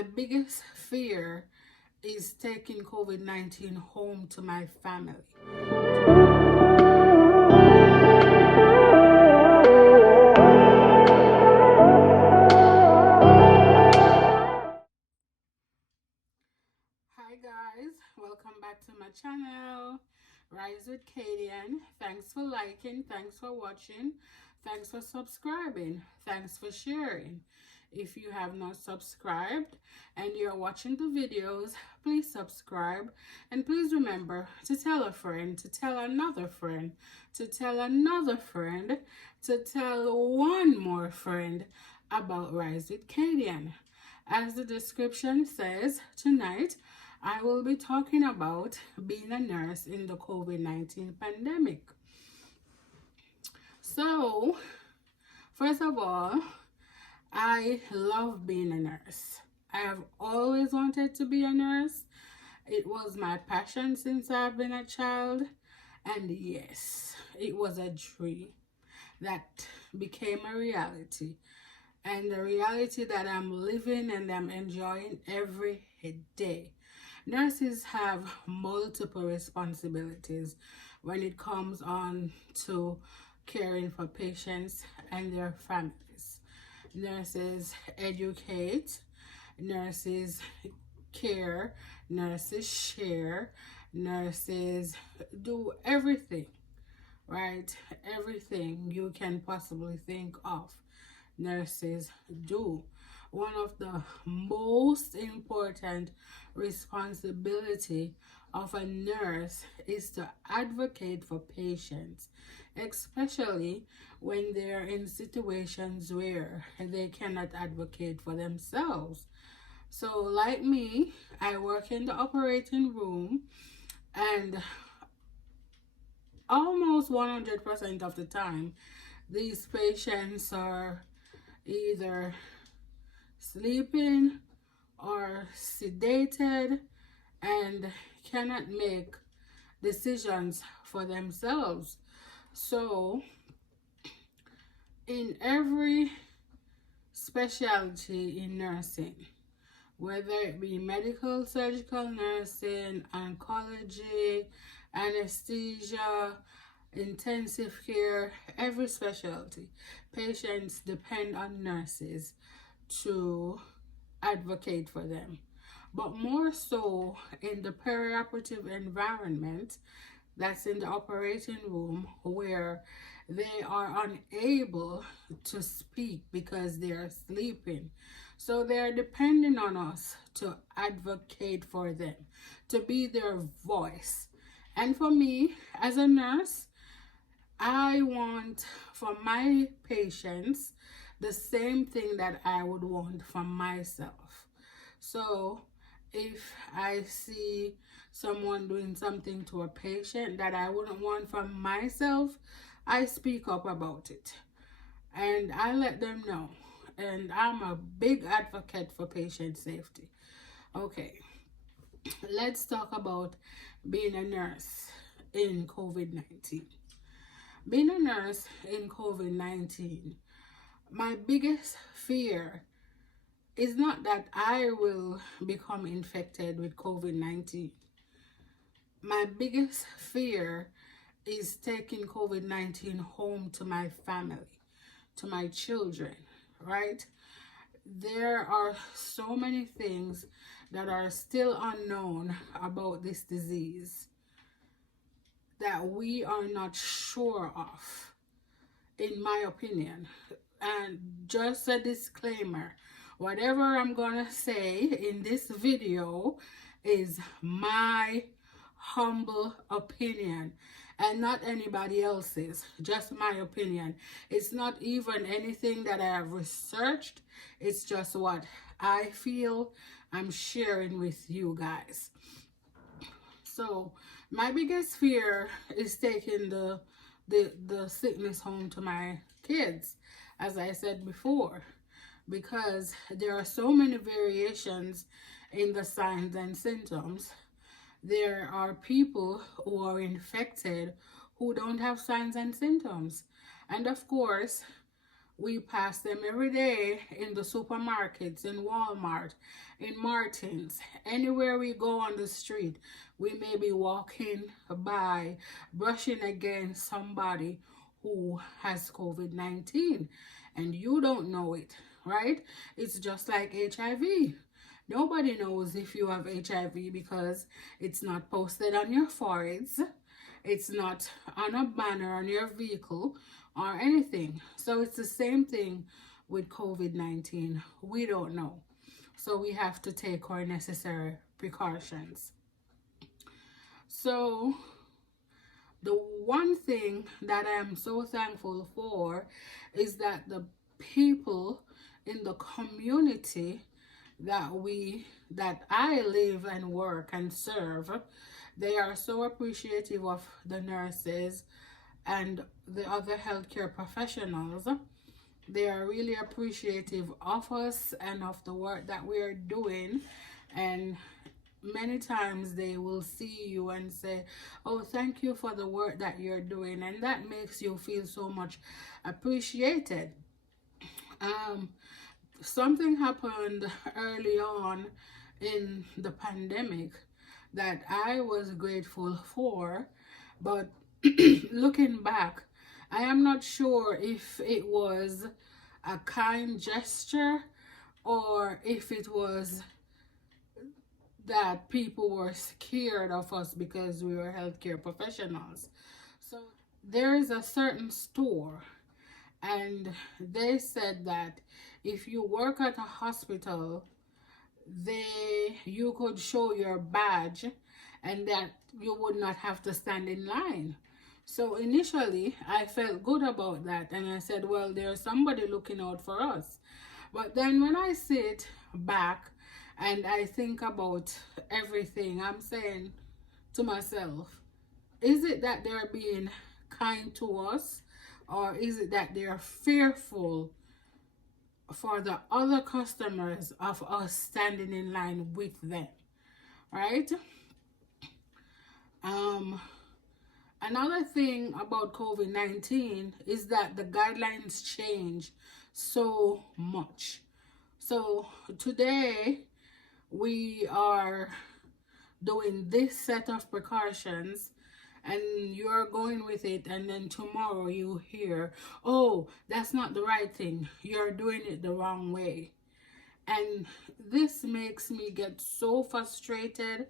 My biggest fear is taking COVID-19 home to my family. Hi guys, welcome back to my channel, Rise with Kadian. Thanks for liking, thanks for watching, thanks for subscribing, thanks for sharing. If you have not subscribed and you're watching the videos, please subscribe, and please remember to tell a friend, to tell another friend, to tell another friend, to tell one more friend about Rise with Kadian. As the description says, tonight I will be talking about being a nurse in the COVID-19 pandemic. So, first of all, I love being a nurse. I have always wanted to be a nurse. It was my passion since I've been a child. And yes, it was a dream that became a reality. And the reality that I'm living and I'm enjoying every day. Nurses have multiple responsibilities when it comes on to caring for patients and their families. Nurses educate, nurses care, nurses share, nurses do everything, right? Everything you can possibly think of, nurses do. One of the most important responsibility of a nurse is to advocate for patients, especially when they're in situations where they cannot advocate for themselves. So like me, I work in the operating room, and almost 100% of the time, these patients are either sleeping or sedated and cannot make decisions for themselves. So in every specialty in nursing, whether it be medical, surgical nursing, oncology, anesthesia, intensive care, every specialty, patients depend on nurses to advocate for them. But more so in the perioperative environment, that's in the operating room, where they are unable to speak because they are sleeping. So they are depending on us to advocate for them, to be their voice. And for me, as a nurse, I want for my patients the same thing that I would want for myself. So if I see someone doing something to a patient that I wouldn't want for myself, I speak up about it and I let them know. And I'm a big advocate for patient safety. Okay, let's talk about being a nurse in COVID-19. Being a nurse in COVID-19, my biggest fear is not that I will become infected with COVID-19. My biggest fear is taking COVID-19 home to my family, to my children, right? There are so many things that are still unknown about this disease that we are not sure of, in my opinion. And just a disclaimer, whatever I'm gonna say in this video is my humble opinion and not anybody else's, just my opinion. It's not even anything that I have researched, it's just what I feel I'm sharing with you guys. So my biggest fear is taking the sickness home to my kids, as I said before, because there are so many variations in the signs and symptoms. There are people who are infected who don't have signs and symptoms. And of course, We pass them every day in the supermarkets, in Walmart, in Martin's. Anywhere we go on the street, we may be walking by, brushing against somebody who has COVID-19, and you don't know it, right? It's just like HIV. Nobody knows if you have HIV because it's not posted on your foreheads. It's not on a banner on your vehicle or anything. So it's the same thing with COVID-19. We don't know. So we have to take our necessary precautions. So the one thing that I am so thankful for is that the people in the community that I live and work and serve, they are so appreciative of the nurses and the other healthcare professionals. They are really appreciative of us and of the work that we are doing, and many times they will see you and say, oh, thank you for the work that you're doing, and that makes you feel so much appreciated. Something happened early on in the pandemic that I was grateful for, but looking back, I am not sure if it was a kind gesture or if it was that people were scared of us because we were healthcare professionals. So there is a certain store, and they said that if you work at a hospital, you could show your badge and that you would not have to stand in line. So initially I felt good about that, and I said, well, there's somebody looking out for us. But then when I sit back and I think about everything, I'm saying to myself, is it that they're being kind to us, or is it that they're fearful for the other customers of us standing in line with them, right? Another thing about COVID-19 is that the guidelines change so much. So today we are doing this set of precautions and you're going with it, and then tomorrow you hear, oh, that's not the right thing, you're doing it the wrong way. And this makes me get so frustrated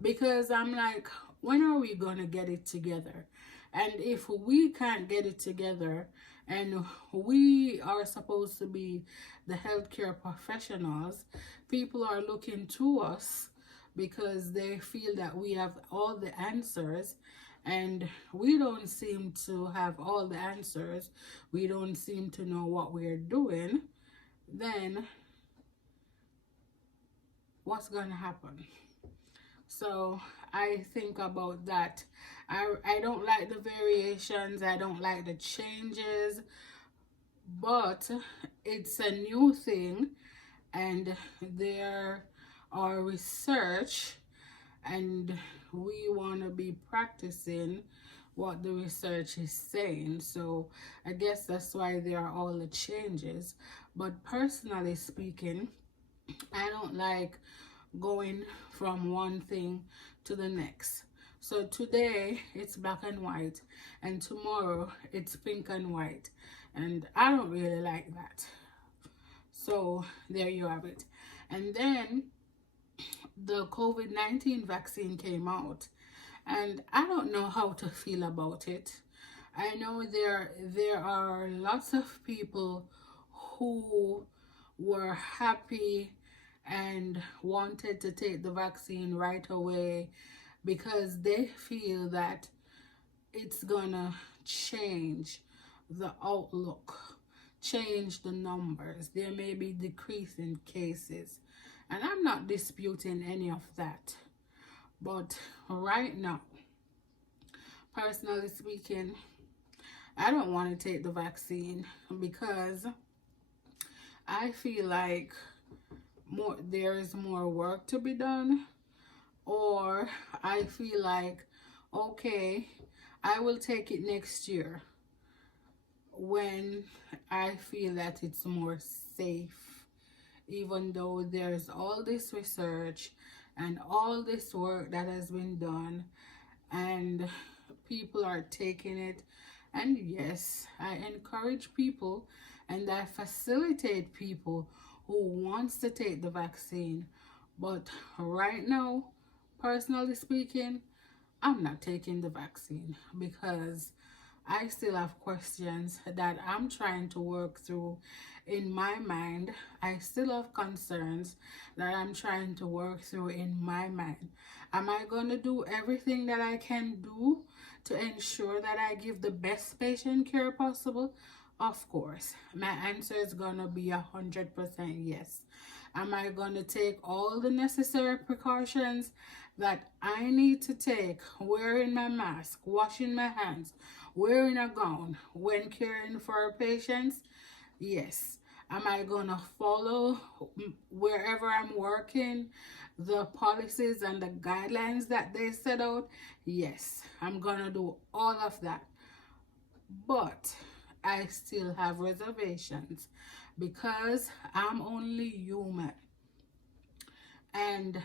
because I'm like, when are we gonna get it together? And if we can't get it together, and we are supposed to be the healthcare professionals, people are looking to us because they feel that we have all the answers, and we don't seem to have all the answers, we don't seem to know what we're doing, then what's gonna happen? So I think about that. I don't like the variations, I don't like the changes, but it's a new thing, and there are research, and we want to be practicing what the research is saying. So I guess that's why there are all the changes. But personally speaking, I don't like going from one thing to the next. So today it's black and white, and tomorrow it's pink and white, and I don't really like that. So there you have it. And then the COVID-19 vaccine came out, and I don't know how to feel about it. I know there are lots of people who were happy and wanted to take the vaccine right away because they feel that it's gonna change the outlook, change the numbers. There may be decreasing cases, and I'm not disputing any of that. But right now, personally speaking, I don't want to take the vaccine because I feel like there is more work to be done, or I feel like, okay, I will take it next year when I feel that it's more safe, even though there's all this research and all this work that has been done, and people are taking it. And yes, I encourage people and I facilitate people who wants to take the vaccine. But right now, personally speaking, I'm not taking the vaccine because I still have questions that I'm trying to work through in my mind. I still have concerns that I'm trying to work through in my mind. Am I going to do everything that I can do to ensure that I give the best patient care possible? Of course. My answer is going to be 100% yes. Am I going to take all the necessary precautions that I need to take, wearing my mask, washing my hands, wearing a gown when caring for patients? Yes. Am I going to follow, wherever I'm working, the policies and the guidelines that they set out? Yes. I'm going to do all of that. But I still have reservations because I'm only human. And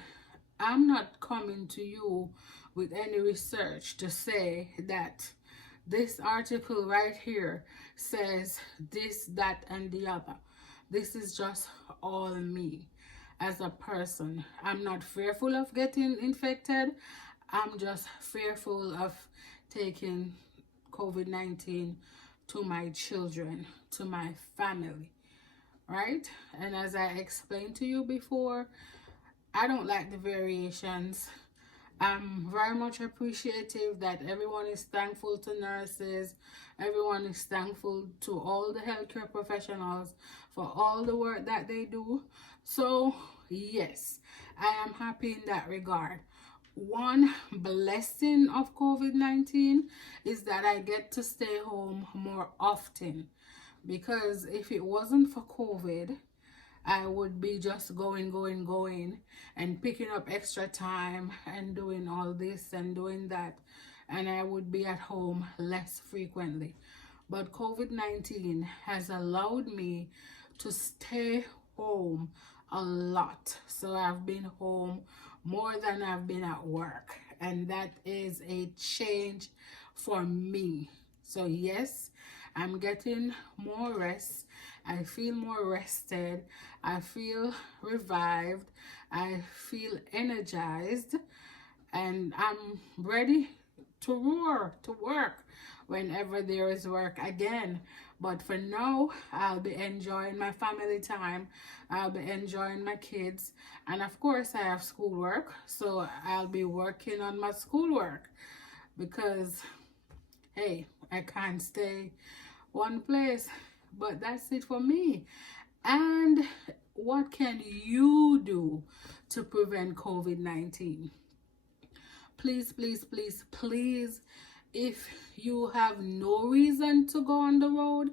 I'm not coming to you with any research to say that this article right here says this, that, and the other. This is just all me as a person. I'm not fearful of getting infected. I'm just fearful of taking COVID-19 to my children, to my family, right? And as I explained to you before, I don't like the variations. I'm very much appreciative that everyone is thankful to nurses. Everyone is thankful to all the healthcare professionals for all the work that they do. So, yes, I am happy in that regard. One blessing of COVID-19 is that I get to stay home more often. Because if it wasn't for COVID, I would be just going and picking up extra time and doing all this and doing that, and I would be at home less frequently. But COVID-19 has allowed me to stay home a lot. So I've been home more than I've been at work, and that is a change for me. So yes, I'm getting more rest. I feel more rested. I feel revived. I feel energized. And I'm ready to roar, to work whenever there is work again. But for now, I'll be enjoying my family time. I'll be enjoying my kids. And of course, I have schoolwork. So I'll be working on my schoolwork. Because, hey, I can't stay one place. But that's it for me. And what can you do to prevent COVID-19? Please, please, please, please, if you have no reason to go on the road,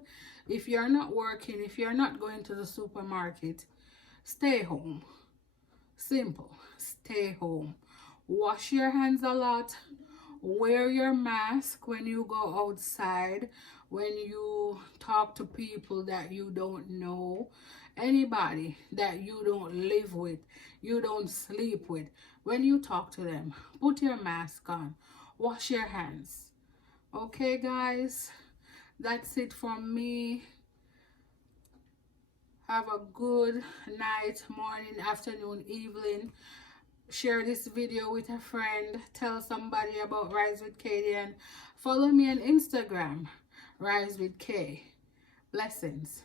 if you're not working, if you're not going to the supermarket, stay home. Simple. Stay home. Wash your hands a lot. Wear your mask when you go outside, when you talk to people that you don't know, anybody that you don't live with, you don't sleep with. When you talk to them, put your mask on. Wash your hands. Okay, guys? That's it from me. Have a good night, morning, afternoon, evening. Share this video with a friend. Tell somebody about Rise with Katie, and follow me on Instagram, Rise with K. Blessings.